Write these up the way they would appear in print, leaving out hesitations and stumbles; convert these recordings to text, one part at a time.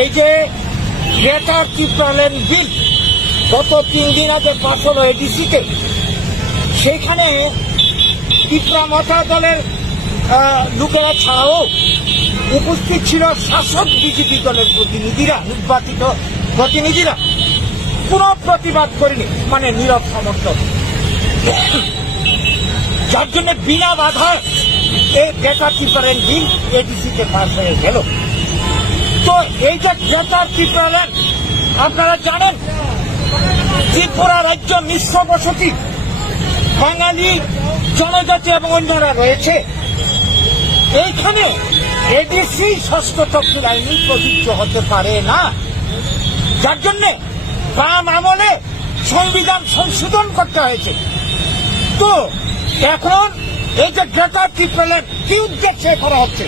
এই যে গ্রেটার ত্রিপুরাল্যান্ড বিল গত 3 দিন আগে পাস হলো এডিসিতে, সেখানে ত্রিপুরা মতা দলের লোকেরা ছাড়াও উপস্থিত ছিল শাসক বিজেপি দলের প্রতিনিধিরা, নির্বাচিত প্রতিনিধিরা। কোনো প্রতিবাদ করেনি, মানে নীরব সমর্থক, যার জন্য বিনা বাধা এই গ্রেটার ত্রিপুরাল্যান্ড বিল এডিসিতে পাস হয়ে গেল। তো এই যে গ্রেটার ত্রিপুরাল্যান্ড, আপনারা জানেন ত্রিপুরা রাজ্য মিশ্র বসতি, বাঙালি জনজাতি এবং অন্যরা রয়েছে। এইখানে এডিসি ষষ্ঠ চক্রের আইনি প্রযোজ্য হতে পারে না, যার জন্য বাম আমলে সংবিধান সংশোধন করতে হয়েছে। তো এখন এই যে গ্রেটার ত্রিপুরাল্যান্ড কি উদ্দেশ্যে করা হচ্ছে?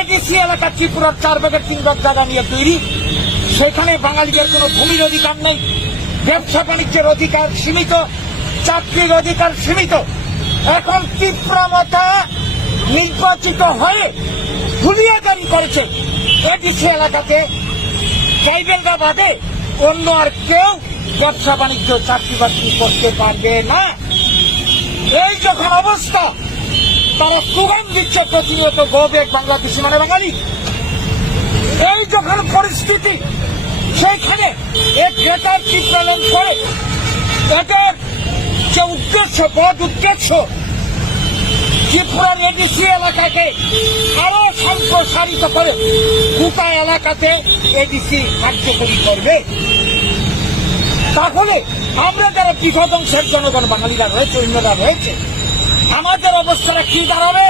এডিসি এলাকা ত্রিপুরার 4 ভাগের 3 ভাগ জায়গা নিয়ে তৈরি, সেখানে বাঙালিদের কোনো ভূমির অধিকার নেই, ব্যবসা বাণিজ্যের অধিকার সীমিত, চাকরির অধিকার সীমিত। এখন ত্রিপুরা মতা নির্বাচিত হয়ে হুলিয়াজারি করেছে এডিসি এলাকাতে ট্রাইবেলরা বাদে অন্য আর কেউ ব্যবসা বাণিজ্য চাকরি বাকরি করতে পারবে না। এই যখন অবস্থা, তারা স্লোগান দিচ্ছে প্রতিনিয়ত গো ব্যাক বাংলাদেশি মানে বাঙালি। এই যখন পরিস্থিতি, সেইখানে এই গ্রেটার ত্রিপুরাল্যান্ড করে এদের যে উদ্দেশ্য, বড় উদ্দেশ্য ত্রিপুরার এডিসি এলাকাকে আরো সম্প্রসারিত করে গোটা এলাকাতে এডিসি কার্যকরী করবে। তাহলে আমরা যারা বিপদংশের জনগণ বাঙালিরা রয়েছে, অন্যরা রয়েছে, আমাদের অবস্থাটা কি দাঁড়াবে?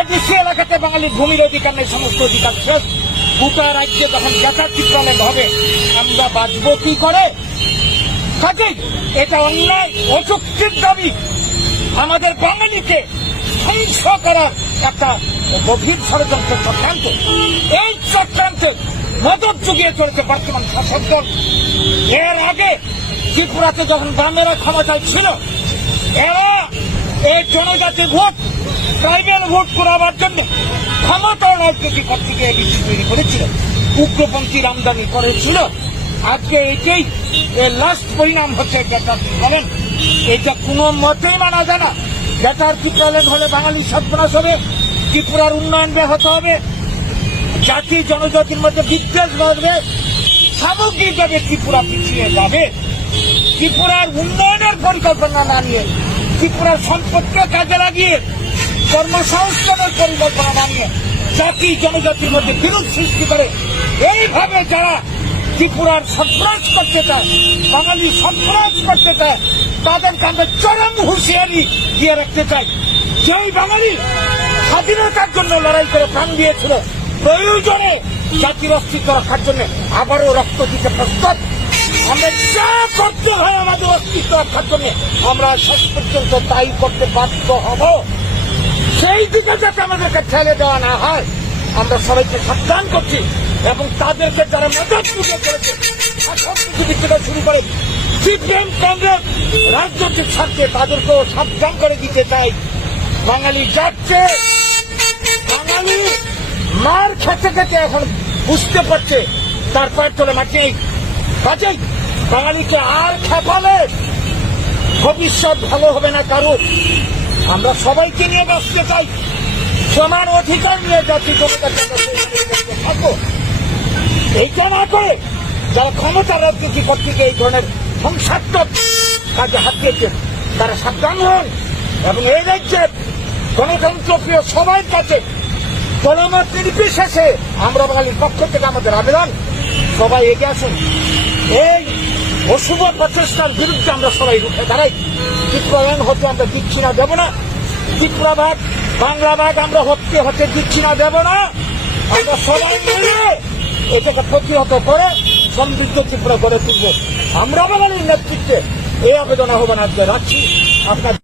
এডিসি এলাকাতে বাঙালির ভূমির অধিকার নেই, সমস্ত অধিকার শেষ। গোটা রাজ্যে যখন গ্রেটার ত্রিপুরাল্যান্ড হবে, আমরা বাঁচব কি করে? কাজেই এটা অন্যায়, অযৌক্তিক দাবি। আমাদের বাঙালিকে ধ্বংস করার একটা গভীর ষড়যন্ত্রের চক্রান্ত। এই চক্রান্তে মদত জুগিয়ে চলেছে বর্তমান শাসক দল। এর আগে ত্রিপুরাতে যখন বামেরা ক্ষমতায় ছিল, এরা এই জনজাতি ভোট, ট্রাইবেল ভোট করাবার জন্য ক্ষমতার রাজনীতি করতে গিয়ে এডিসি তৈরি করেছিল, উগ্রপন্থীর আমদানি করেছিল। আজকে এটাই লাস্ট পরিণাম হচ্ছে গ্রেটার ত্রিপুরাল্যান্ড। এটা কোনো মতেই মানা যায় না। গ্রেটার ত্রিপুরাল্যান্ড হলে বাঙালি সর্বনাশ হবে, ত্রিপুরার উন্নয়ন ব্যাহত হবে, জাতি জনজাতির মধ্যে বিদ্বেষ বাড়বে, সামগ্রিকভাবে ত্রিপুরা পিছিয়ে যাবে। ত্রিপুরার উন্নয়নের পরিকল্পনা না নিয়ে, ত্রিপুরার সম্পদকে কাজে লাগিয়ে কর্মসংস্থানের পরিকল্পনা না নিয়ে জাতি জনজাতির মধ্যে বিরোধ সৃষ্টি করে এইভাবে যারা ত্রিপুরার সন্ত্রাস করতে চায়, বাঙালি সন্ত্রাস করতে চায়, তাদেরকে আমরা চরম হুঁশিয়ারি দিয়ে রাখতে চাই। যেই বাঙালি স্বাধীনতার জন্য লড়াই করে প্রাণ দিয়েছিল, প্রয়োজনে জাতির অস্তিত্ব রক্ষার জন্য আবারও রক্ত দিতে প্রস্তুত। আমরা যা করতে হয় আমাদের অস্তিত্ব রক্ষার জন্য, আমরা শেষ পর্যন্ত তাই করতে বাধ্য হব। সেই দিকে যাতে আমাদেরকে ঠেলে দেওয়া না হয়, আমরা সবাইকে সাবধান করছি। এবং তাদেরকে যারা মদত পুজো করেছে, থেকে শুরু করে সিপিএম, কংগ্রেস, রাজনৈতিক স্বার্থে তাদেরকেও সাবধান করে দিতে চাই। বাঙালি যাচ্ছে, বাঙালি মার খেতে খেতে এখন বুঝতে পারছে তার পায়ের তলে মাটি নেই। কাজেই বাঙালিকে আর খেপালে ভবিষ্যৎ ভালো হবে না কারো। আমরা সবাইকে নিয়ে বাঁচতে চাই, সমান অধিকার নিয়ে জাতি থাকবো। এইটা না করে যারা ক্ষমতা রাজনীতি করতে গিয়ে এই ধরনের ধ্বংসাত্মক কাজে হাত দিয়েছে, তারা সাবধান হন। এবং এই রাজ্যের গণতন্ত্রপ্রিয় সবার কাছে দলমত নির্বিশেষে আমরা বাঙালির পক্ষ থেকে আমাদের আবেদন, সবাই এগিয়ে আসুন। এই অশুভ প্রচেষ্টার বিরুদ্ধে আমরা সবাই রুখে দাঁড়াই। ত্রিপুরাল্যান্ড হতে আমরা দিচ্ছি না, দেব না। ত্রিপুরা ভাগ, বাংলা ভাগ আমরা হতে দিচ্ছি না, দেব না। আমরা সবাই মিলে এটাকে প্রতিহত করে সমৃদ্ধ ত্রিপুরা গড়ে তুলব। আমরা বাঙালির নেতৃত্বে এই আবেদন আহ্বান আজকে রাখছি। আপনার